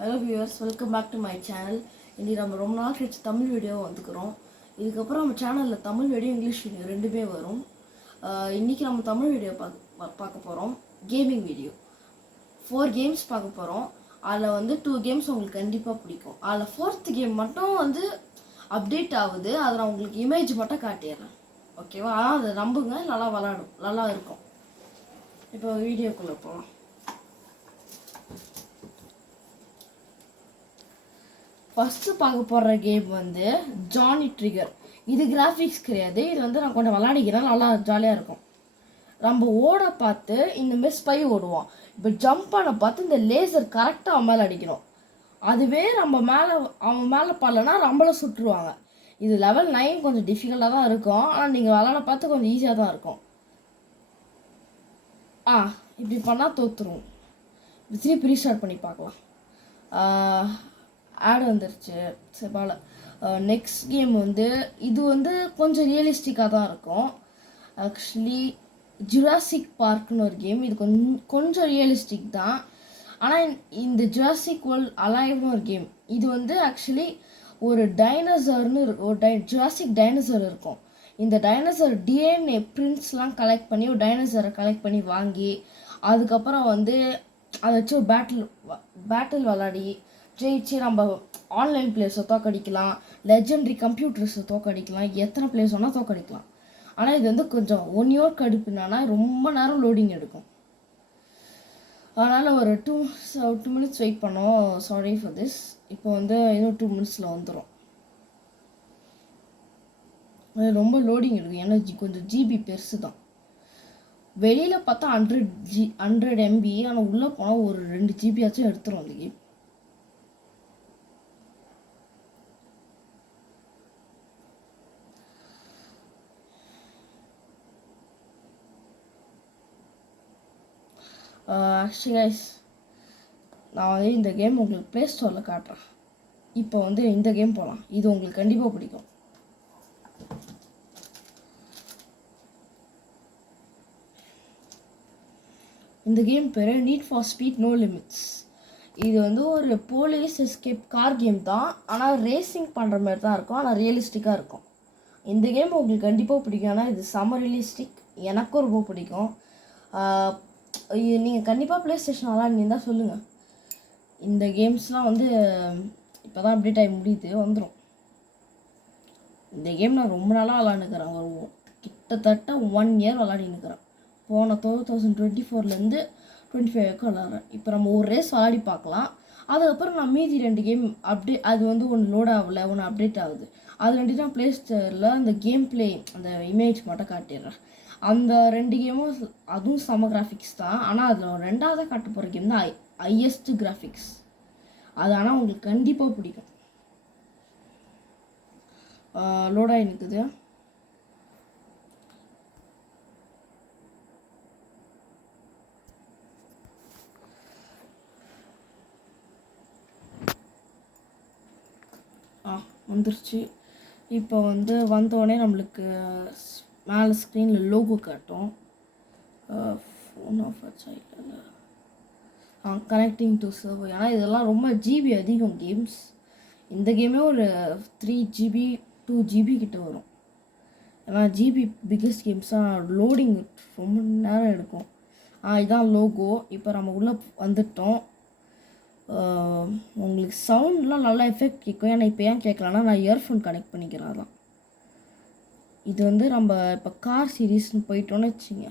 Hello viewers, welcome back to my channel. இன்றைக்கி நம்ம ரொம்ப நாள் கழிச்சு தமிழ் வீடியோ வந்துக்கிறோம். இதுக்கப்புறம் நம்ம சேனலில் தமிழ் வீடியோ, இங்கிலீஷ் வீடியோ ரெண்டுமே வரும். இன்றைக்கி நம்ம தமிழ் வீடியோ பார்க்க போகிறோம். கேமிங் வீடியோ 4 கேம்ஸ் பார்க்க போகிறோம். அதில் 2 கேம்ஸ் உங்களுக்கு கண்டிப்பாக பிடிக்கும். அதில் 4th கேம் மட்டும் அப்டேட் ஆகுது. அதை நான் உங்களுக்கு இமேஜ் மட்டும் காட்டிடுறேன், ஓகேவா? ஆனால் அதை நம்புங்க, நல்லா இருக்கும். இப்போ வீடியோக்குள்ளே போகலாம். ஃபஸ்ட்டு பார்க்க போகிற கேம் ஜானி ட்ரிகர். இது கிராஃபிக்ஸ் கிடையாது. இது நான் கொஞ்சம் விளாடிக்கிறேன், நல்லா ஜாலியாக இருக்கும். நம்ம ஓட பார்த்து இந்தமாரி ஸ்பை ஓடுவான். இப்போ ஜம்ப் பண்ண பார்த்து இந்த லேசர் கரெக்டாக அவன் மேலே அடிக்கணும். அதுவே அவன் மேலே படலைன்னா நம்மள சுட்டுருவாங்க. இது லெவல் 9 கொஞ்சம் டிஃபிகல்ட்டாக தான் இருக்கும். ஆனால் நீங்கள் விளாட பார்த்து கொஞ்சம் ஈஸியாக தான் இருக்கும். இப்படி பண்ணால் தோற்றுருவோம். திருப்பி ரீஸ்டார்ட் பண்ணி பார்க்கலாம். ஆட் வந்துருச்சு. செபால நெக்ஸ்ட் கேம் இது கொஞ்சம் ரியலிஸ்டிக்காக தான் இருக்கும். ஆக்சுவலி ஜுராசிக் பார்க்னு ஒரு கேம். இது கொஞ்சம் ரியலிஸ்டிக் தான். ஆனால் இந்த ஜுராசிக் வேர்ல்ட் அலைவ்னு ஒரு கேம். இது ஆக்சுவலி ஒரு டைனோசர்னு ஜுராசிக் டைனோசர் இருக்கும். இந்த டைனோசர் டிஎன்ஏ பிரிண்ட்ஸ்லாம் கலெக்ட் பண்ணி ஒரு டைனோசரை கலெக்ட் பண்ணி வாங்கி அதுக்கப்புறம் அதை வச்சு ஒரு பேட்டில் விளாடி ஜெயிச்சு நம்ம ஆன்லைன் பிளேயர்ஸை தோக்கடிக்கலாம், லெஜெண்டரி கம்ப்யூட்டர்ஸை தோக்கடிக்கலாம், எத்தனை பிளேயர்ஸ் வேணால் தோக்கடிக்கலாம். ஆனால் இது கொஞ்சம் 1 year கடுப்புனா ரொம்ப நேரம் லோடிங் எடுக்கும். அதனால் ஒரு 2 minutes வெயிட் பண்ணோம். Sorry for this. இப்போ இன்னும் 2 minutes வந்துடும். அது ரொம்ப லோடிங் எடுக்கும். ஏன்னா கொஞ்சம் ஜிபி பெருசு தான். வெளியில் பார்த்தா 100 MB, ஆனால் உள்ளே போனால் ஒரு 2 GB ஆச்சும் எடுத்துரும் அந்த கேம். ஆக்சுவலி கைஸ், நான் இந்த கேம் உங்களுக்கு ப்ளே ஸ்டோரில் காட்டுறேன். இப்போ இந்த கேம் போகலாம். இது உங்களுக்கு கண்டிப்பாக பிடிக்கும். இந்த கேம் பேர் need for speed no limits. இது ஒரு போலீஸ் எஸ்கேப் கார் கேம் தான். ஆனால் ரேசிங் பண்ணுற மாதிரி தான் இருக்கும். ஆனால் ரியலிஸ்டிக்காக இருக்கும். இந்த கேம் உங்களுக்கு கண்டிப்பாக பிடிக்கும். ஆனால் இது செம்ம ரியலிஸ்டிக். எனக்கும் ரொம்ப பிடிக்கும். நீங்கள் கண்டிப்பாக ப்ளே ஸ்டேஷன் விளாட்னீங்கன்னா சொல்லுங்கள். இந்த கேம்ஸ்லாம் இப்போ தான் அப்டேட் ஆகி முடியுது, வந்துடும். இந்த கேம் நான் ரொம்ப நாளாக விளாண்டுக்கிறேன். கிட்டத்தட்ட 1 year விளாடினுக்கிறேன். போன 2024 25 விளாட்றேன். இப்போ நம்ம ஒரு ரேஸ் ஆடி பார்க்கலாம். அதுக்கப்புறம் நான் மீதி 2 கேம் அது ஒன்று லோட் ஆகலை, ஒன்று அப்டேட் ஆகுது. அது 2 தான் ப்ளே ஸ்டோரில் அந்த கேம் பிளே அந்த இமேஜ் மட்டும் காட்டிடுறேன். அந்த 2 கேமும் அதுவும் செம கிராஃபிக்ஸ் தான். ஆனால் அதில் 2ஆவதாக காட்ட போகிற கேம் தான் ஹையஸ்ட் கிராஃபிக்ஸ். அது ஆனால் உங்களுக்கு கண்டிப்பாக பிடிக்கும். லோடாக இருக்குது. வந்துருச்சு. இப்போ வந்தோடனே நம்மளுக்கு மேலே ஸ்க்ரீனில் லோகோ காட்டும். ஃபோன் ஆஃப் ஆச்சா இல்லை, கனெக்டிங் டு சர்வர். ஏன்னா இதெல்லாம் ரொம்ப ஜிபி அதிகம் கேம்ஸ். இந்த கேமே ஒரு 3 GB 2 GB கிட்ட வரும். ஏன்னா ஜிபி பிக்கஸ்ட் கேம்ஸாக லோடிங் ரொம்ப நேரம் எடுக்கும். இதுதான் லோகோ. இப்போ நம்ம உள்ளே வந்துட்டோம். உங்களுக்கு சவுண்ட்லாம் நல்லா எஃபெக்ட் கேட்கும். ஏன்னா இப்போ ஏன் கேட்கலான்னா நான் இயர்ஃபோன் கனெக்ட் பண்ணிக்கிறேன். அதான் இது நம்ம இப்போ கார் சீரீஸ்னு போயிட்டோன்னு வச்சுங்க,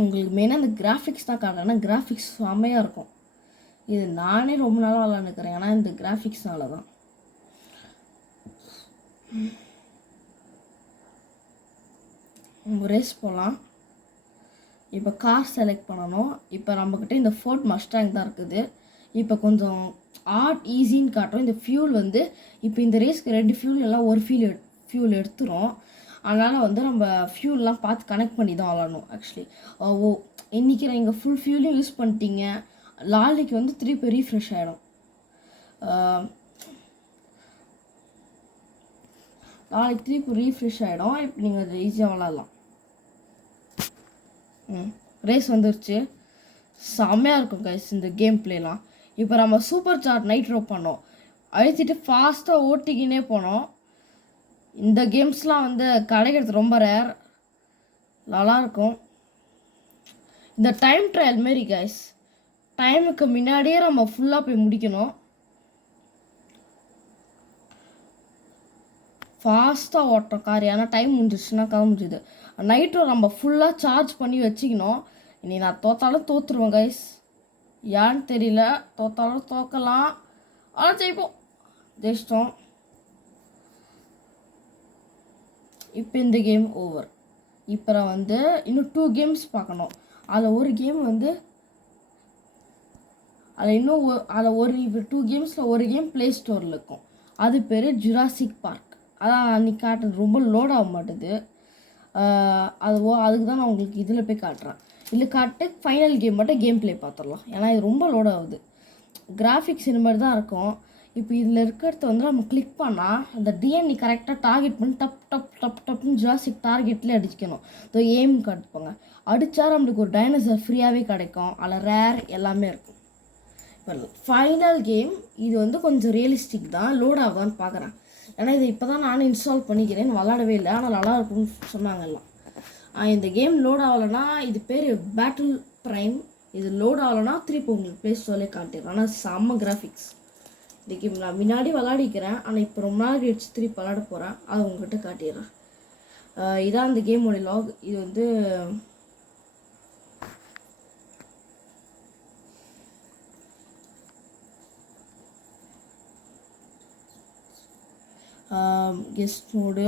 உங்களுக்கு மெயினாக அந்த கிராஃபிக்ஸ் தான் காட்டுறேன். ஏன்னா கிராஃபிக்ஸ் செம்மையாக இருக்கும். இது நானே ரொம்ப நாளாக விளாண்டுக்கிறேன். ஏன்னா இந்த கிராஃபிக்ஸ்னால தான். ரேஸ் போகலாம். இப்போ கார் செலக்ட் பண்ணணும். இப்போ நம்மக்கிட்ட இந்த ஃபோர்ட் மஸ்டாங் தான் இருக்குது. இப்போ கொஞ்சம் ஈஸின்னு காட்டும். இந்த ஃபியூல் இப்போ இந்த ரேஸ்க்கு 2 ஃபியூல் எல்லாம் ஒரு ஃபியூல் எடுத்துரும். அதனால் நம்ம ஃபியூல்லாம் பார்த்து கனெக்ட் பண்ணி தான் விளாடணும். ஆக்சுவலி இன்றைக்கி நீங்கள் ஃபுல் ஃபியூலையும் யூஸ் பண்ணிட்டீங்க, நாளைக்கு திருப்பி ரீஃப்ரெஷ் ஆகிடும். நாளைக்கு திருப்பி ரீஃப்ரெஷ் ஆகிடும். இப்போ நீங்கள் அதை ஈஸியாக விளாட்லாம். ரேஸ் வந்துருச்சு. செம்மையாக இருக்கும் கைஸ் இந்த கேம் பிளேலாம். இப்போ நம்ம சூப்பர் சார்ட் நைட்ரோ பண்ணோம், அழுத்திட்டு ஃபாஸ்ட்டாக ஓட்டிக்கினே போனோம். இந்த கேம்ஸ்லாம் வந்து கிடைக்கிறது ரொம்ப ரேர், நல்லாயிருக்கும். இந்த டைம் ட்ரையல் மாரி கைஸ், டைமுக்கு முன்னாடியே நம்ம ஃபுல்லாக போய் முடிக்கணும். ஃபாஸ்ட்டாக ஓட்டுறோம் கார், ஏன்னா டைம் முடிஞ்சிச்சுன்னா கிளம்பிடுது. நைட்ரோ நம்ம ஃபுல்லாக சார்ஜ் பண்ணி வச்சுக்கணும். இனி நான் தோத்தாலும் தோற்றுருவேன் கைஸ், ஏன்னு தெரியல. தோத்தாலும் தோக்கலாம், ஆனால் ஜெயிப்போம், ஜெயிச்சிட்டோம். இப்போ இந்த கேம் ஓவர். இப்போ நான் வந்து இன்னும் 2 கேம்ஸ் பார்க்கணும். அதில் ஒரு கேம் வந்து அதில் ஒரு இப்போ 2 கேம்ஸில் ஒரு கேம் ப்ளே ஸ்டோரில் இருக்கும். அது பேர் ஜுராசிக் பார்க். அதான் அன்றைக்கி காட்டுறது ரொம்ப லோட் ஆக மாட்டுது. அதுக்கு தான் நான் உங்களுக்கு இதில் போய் காட்டுறேன். இதில் காட்டு ஃபைனல் கேம் மட்டும் கேம் ப்ளே பார்த்துடலாம், ஏன்னா இது ரொம்ப லோட் ஆகுது. கிராஃபிக்ஸ் இந்த மாதிரி தான் இருக்கும். இப்போ இதில் இருக்கிறத வந்து நம்ம கிளிக் பண்ணால் அந்த டிஎன்இ கரெக்டாக டார்கெட் பண்ணி டப் டப் டப் டப்னு ஜுராசிக் டார்கெட்லேயே அடிக்கணும். இதோ எய்ம் காட்டுப்பாங்க, அடித்தா நம்மளுக்கு ஒரு டைனோசர் ஃப்ரீயாகவே கிடைக்கும். அதில் ரேர் எல்லாமே இருக்கும். இப்போ ஃபைனல் கேம் இது வந்து கொஞ்சம் ரியலிஸ்டிக் தான், லோட் ஆகுதான்னு பார்க்குறேன். ஏன்னா இதை இப்போ தான் நானும் இன்ஸ்டால் பண்ணிக்கிறேன், விளாடவே இல்லை, ஆனால் நல்லா இருக்கும்னு சொன்னாங்க எல்லாம். இந்த கேம் லோட் ஆகலைன்னா, இது பேர் பேட்டில் ப்ரைம். இது லோட் ஆகலைன்னா திருப்பி உங்களுக்கு ப்ளே ஸ்டோர்லேயே காட்டிடுறேன். ஆனால் செம்ம கிராஃபிக்ஸ். இந்த கேம் நான் முன்னாடி விளாடிக்கிறேன், ஆனால் இப்போ ரொம்ப நாள் கழிச்சு திருப்பி விளாட போகிறேன், அதை உங்கள்கிட்ட காட்டிடுறேன். இதான் அந்த கேமோட லாக். இது வந்து கெஸ்ட் மோடு,